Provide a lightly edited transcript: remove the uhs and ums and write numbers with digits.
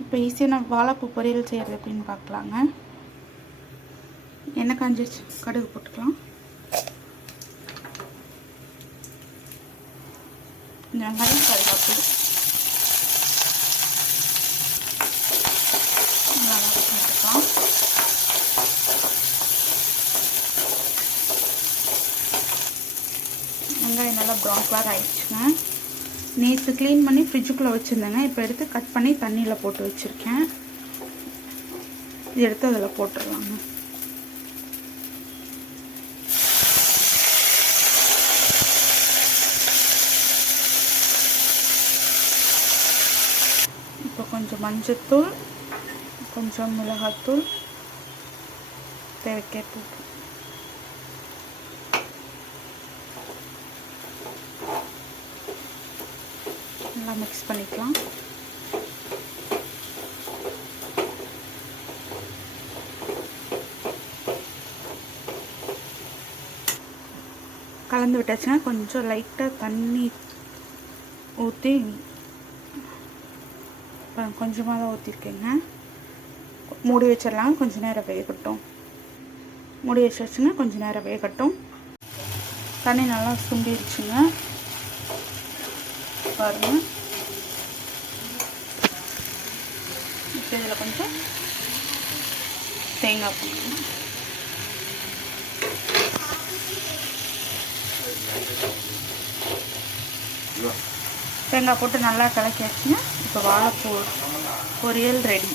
இப்போ ஈஸியான வாழைப்பூ பொரியல் செய்கிறது எப்படின்னு பார்க்கலாங்க. எண்ணெய் காஞ்சிச்சு, கடுகு போட்டுக்கலாம். வெங்காயம், கருவேப்பிலை நல்லா போட்டுக்கலாம். வெங்காயம் நல்லா ப்ரௌன் கலர் ஆகிடுச்சுங்க. நேற்று க்ளீன் பண்ணி ஃப்ரிட்ஜுக்குள்ளே வச்சுருந்தேங்க. இப்போ எடுத்து கட் பண்ணி தண்ணியில் போட்டு வச்சுருக்கேன். இது எடுத்து அதில் போட்டுடலாங்க. இப்போ கொஞ்சம் மஞ்சத்தூள், கொஞ்சம் மிளகாத்தூள், தேவைக்கேற்ப உப்பு, நல்லா மிக்ஸ் பண்ணிக்கலாம். கலந்து விட்டாச்சுன்னா கொஞ்சம் லைட்டாக தண்ணி ஊற்றி, கொஞ்சமாக தான் ஊற்றிருக்கேங்க. மூடி வச்சிடலாம், கொஞ்சம் நேரம் வேகட்டும். மூடி வச்சாச்சுன்னா கொஞ்சம் நேரம் வேகட்டும். தண்ணி நல்லா சுண்டிடுச்சுங்க பாருங்கள். இப்போ இதில் கொஞ்சம் தேங்காய் போடணும். தேங்காய் போட்டு நல்லா கலக்கியாச்சுங்க. இப்போ வாழைப்பூ பொரியல் ரெடி.